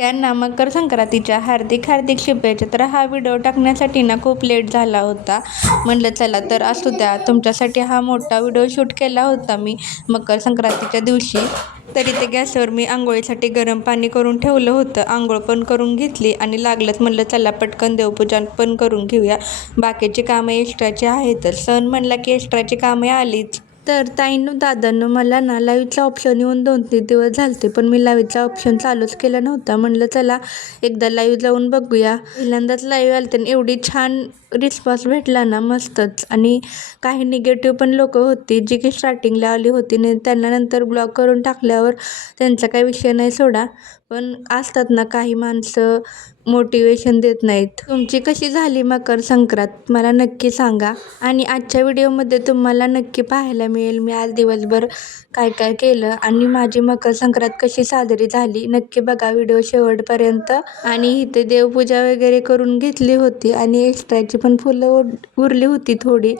सगळ्यांना मकर संक्रांतीच्या हार्दिक हार्दिक शुभेच्छा. तर हा व्हिडिओ टाकण्यासाठी ना खूप लेट झाला होता. म्हटलं चला तर असू द्या, तुमच्यासाठी हा मोठा व्हिडिओ शूट केला होता मी मकर संक्रांतीच्या दिवशी. तरी ते गॅसवर मी आंघोळीसाठी गरम पाणी करून ठेवलं होतं. आंघोळ पण करून घेतली आणि लागलंच म्हटलं चला पटकन देवपूजन पण करून घेऊया. बाकीची कामं एक्स्ट्राची आहेतच. सण म्हणला की एक्स्ट्राची कामे आलीच. तर ताईंनो दादांनो, मला ना लाईव्हचा ऑप्शन येऊन 2-3 दिवस झालते, पण मी लाईव्हचा ऑप्शन चालूच केला नव्हता. म्हणलं चला एकदा लाईव्ह जाऊन बघूया. पहिल्यांदाच लाईव्ह आलते आणि एवढी छान रिस्पॉन्स भेटला ना, मस्तच. आणि काही निगेटिव्ह पण लोकं होती जी की स्टार्टिंगला आली होती आणि त्यांना नंतर ब्लॉक करून टाकल्यावर त्यांचा काही विषय नाही सोडा. पण असतात ना काही माणसं मोटिवेशन देत नाहीत. तुमची कशी झाली मकर संक्रांत मला नक्की सांगा. आणि आजच्या व्हिडिओमध्ये तुम्हाला नक्की पाहायला मिळेल मी आज दिवसभर काय काय केलं आणि माझी मकर संक्रांत कशी साजरी झाली. नक्की बघा व्हिडिओ शेवटपर्यंत. आणि इथे देवपूजा वगैरे करून घेतली होती आणि एक्स्ट्राची पण फुलं उरली होती थोडी.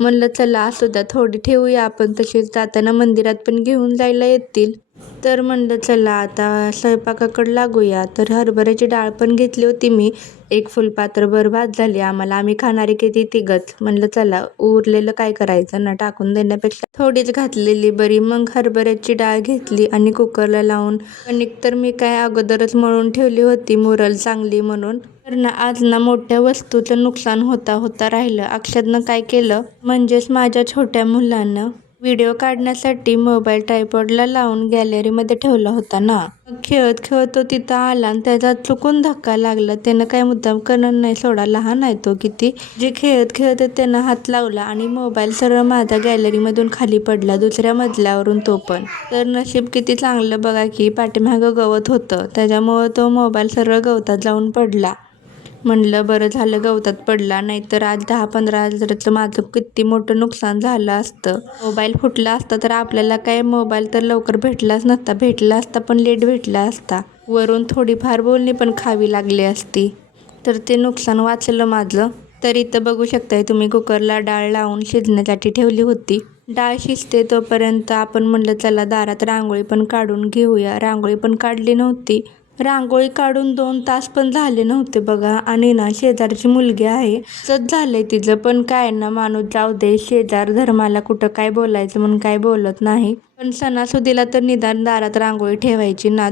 म्हणलं चला असू द्या, थोडी ठेवूया आपण, तशीच जाताना मंदिरात पण घेऊन जायला येतील. तर म्हणलं चला आता स्वयंपाकाकडे लागूया. तर हरभऱ्याची डाळ पण घेतली होती मी, एक फुलपात्रभर भात झाली आम्हाला. आम्ही खाणारे किती तिघच. म्हणलं चला उरलेलं काय करायचं ना, टाकून देण्यापेक्षा थोडीच घातलेली बरी. मग हरभऱ्याची डाळ घेतली आणि कुकरला लावून कणिक तर मी काय अगोदरच मळून ठेवली होती मुरल चांगली म्हणून. तर ना आज ना मोठ्या वस्तूचं नुकसान होता राहिलं. अक्षरनं काय केलं म्हणजेच माझ्या छोट्या मुलानं व्हिडिओ काढण्यासाठी मोबाईल ट्रायपॉडला लावून गॅलरीमध्ये ठेवला होता ना. मग खेळत खेळत तो तिथं आला आणि त्याचा चुकून धक्का लागला. त्यानं काय मुद्दाम करणार नाही सोडा, लहान आहे तो किती. जे खेळत खेळत त्यानं हात लावला आणि मोबाईल सरळ माझ्या गॅलरीमधून खाली पडला, दुसऱ्या मजल्यावरून तो पण. तर नशीब किती चांगलं बघा की पाठीमागं गवत होतं, त्याच्यामुळं तो मोबाईल सरळ गवतात जाऊन पडला. म्हणलं बरं झालं गवतात पडला, नाहीतर आज 10-15 हजाराचं माझं किती मोठं नुकसान झालं असतं. मोबाईल फुटला असता तर आपल्याला काय मोबाईल तर लवकर भेटलाच नसता, भेटला असता पण लेट भेटला असता. वरून थोडीफार बोलणी पण खावी लागली असती. तर ते नुकसान वाचलं माझं. तर इथं बघू शकताय तुम्ही कुकरला डाळ लावून शिजण्यासाठी ठेवली होती. डाळ शिजते तोपर्यंत आपण म्हणलं चला दारात रांगोळी पण काढून घेऊया. रांगोळी पण काढली नव्हती. रांगोळी काढून 2 तास पण झाले नव्हते बघा. आणि ना शेजारची मुलगी आहे, तसंच झालंय तिचं. पण काय ना माणूस जाऊ दे, शेजार धर्माला कुठं काय बोलायचं म्हणून काय बोलत नाही. पण सणासुदीला तर निदान दारात रांगोळी ठेवायची ना.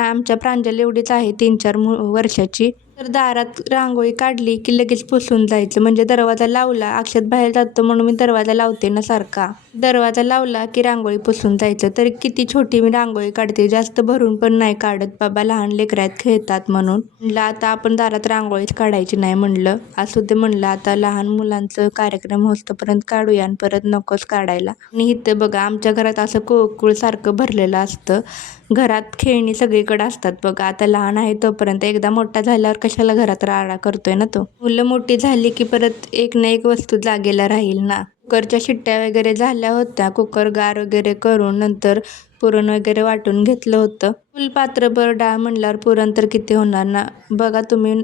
आमच्या प्रांजल एवढीच आहे 3-4 वर्षाची. तर दारात रांगोळी काढली की लगेच पुसून जायचं. म्हणजे दरवाजा लावला, अक्षत बाहेर जातो म्हणून मी दरवाजा लावते ना सारखा, दरवाजा लावला की रांगोळी पुसून जायचं. तर किती छोटी मी रांगोळी काढते, जास्त भरून पण नाही काढत, बाबा लहान लेकरात खेळतात म्हणून. म्हणलं आता आपण दारात रांगोळीच काढायची नाही. म्हणलं असू दे, म्हणलं आता लहान मुलांचं कार्यक्रम होतपर्यंत काढूया आणि परत नकोच काढायला. आणि इथं बघा आमच्या घरात असं कोळकुळ सारखं भरलेलं असतं. घरात खेळणी सगळीकडे असतात बघा. आता लहान आहे तोपर्यंत, एकदा मोठा झाल्यावर कशाला घरात राडा करतोय ना तो. मुलं मोठी झाली की परत एक ना एक वस्तू जागेला राहील ना. कुकरच्या शिट्ट्या वगैरे झाल्या होत्या. कुकर गार वगैरे करून नंतर पुरण वगैरे वाटून घेतलं होतं. फुलपात्रभर डाळ म्हणल्यावर पुरण तर किती होणार ना. बघा तुम्ही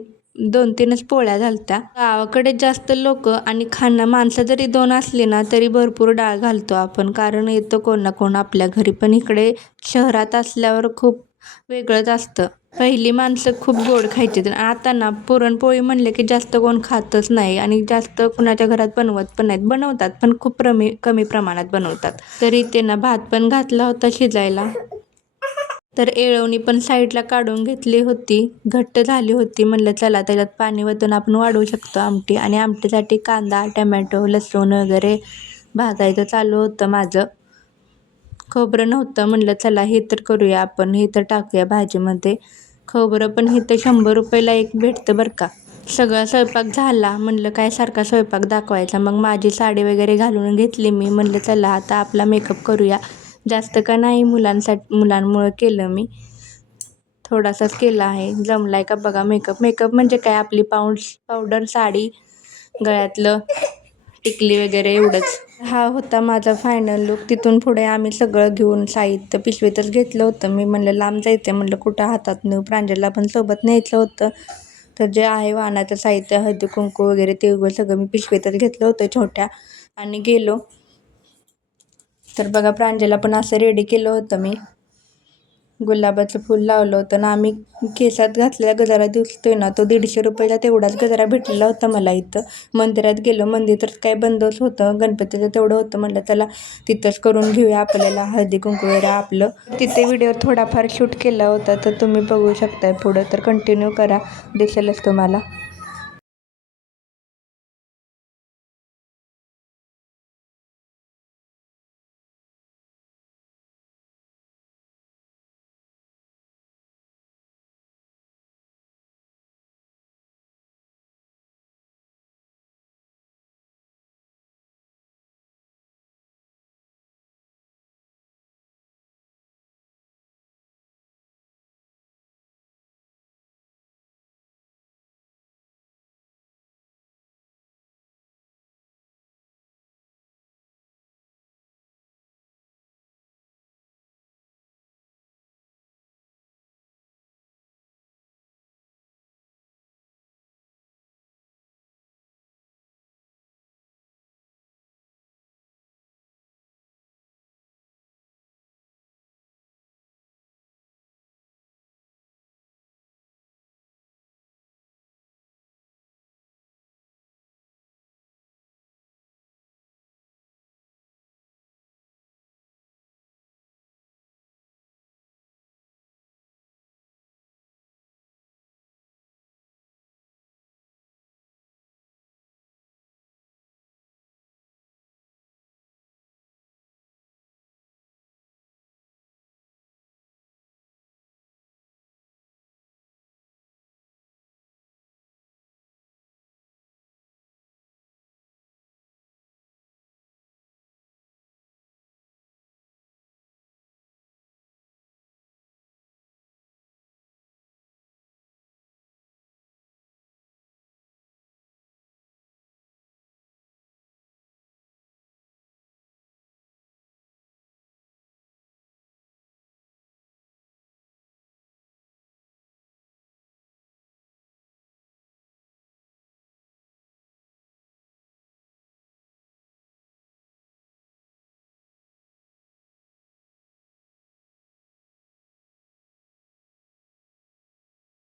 2-3च पोळ्या झालत्या. गावाकडे जास्त लोक आणि माणसं जरी 2 असली ना तरी भरपूर डाळ घालतो आपण, कारण येतो कोण ना कोण आपल्या घरी. पण इकडे शहरात असल्यावर खूप वेगळंच असतं. पहिली माणसं खूप गोड खायची. आता ना पुरणपोळी म्हणले की जास्त कोण खातच नाही आणि जास्त कुणाच्या घरात बनवत पण नाहीत. बनवतात पण खूप कमी प्रमाणात बनवतात. तरी ते ना भात पण घातला होता शिजायला. तर येळवणी पण साईडला काढून घेतली होती, घट्ट झाली होती. म्हणलं चला त्याच्यात पाणी वतून आपण वाढवू शकतो आमटी. आणि आमटीसाठी कांदा, टमॅटो, लसूण वगैरे भाजायचं चालू होतं माझं. खोबरं नव्हतं, म्हणलं चला हे तर करूया आपण, हे तर टाकूया भाजीमध्ये. खोबरं पण हे तर 100 रुपयाला एक भेटतं बरं का. सगळा स्वयंपाक झाला. म्हणलं काय सारखा स्वयंपाक दाखवायचा. मग माझी साडी वगैरे घालून घेतली मी. म्हणलं चला आता आपला मेकअप करूया. जास्त का नाही, मुलांमुळं केलं मी, थोडासाच केला आहे. जमलाय का बघा मेकअप. मेकअप म्हणजे काय, आपली पावडर, साडी, गळ्यातलं टिकली वगैरे एवढंच. हा होता माझा फायनल लुक. तिथून पुढे आम्ही सगळं घेऊन साहित्य पिशवीतच घेतलं होतं मी. म्हणलं लांब जायचं, म्हणलं कुठं हातात नेऊ. प्रांजलला पण सोबत न्यायचं होतं. तर जे आहे वाहनाचं साहित्य, हळदी कुंकू वगैरे ते सगळं मी पिशवीतच घेतलं होतं छोट्या, आणि गेलो. तर बघा प्रांजलला पण असं रेडी केलं होतं मी. गुलाबाचं फूल लावलं होतं ना. आम्ही केसात घातलेला गजरा दिसतोय ना, तो 150 रुपयाला तेवढाच गजरा भेटलेला होता मला इथं. मंदिरात गेलो, मंदिर तर काय बंदच होतं, गणपतीचं तेवढं होतं. म्हटलं चला तिथंच करून घेऊया आपल्याला हळदी कुंकू वगैरे आपलं. तिथे व्हिडिओ थोडाफार शूट केला होता, तर तुम्ही बघू शकताय पुढं. तर कंटिन्यू करा, दिसेलच तुम्हाला.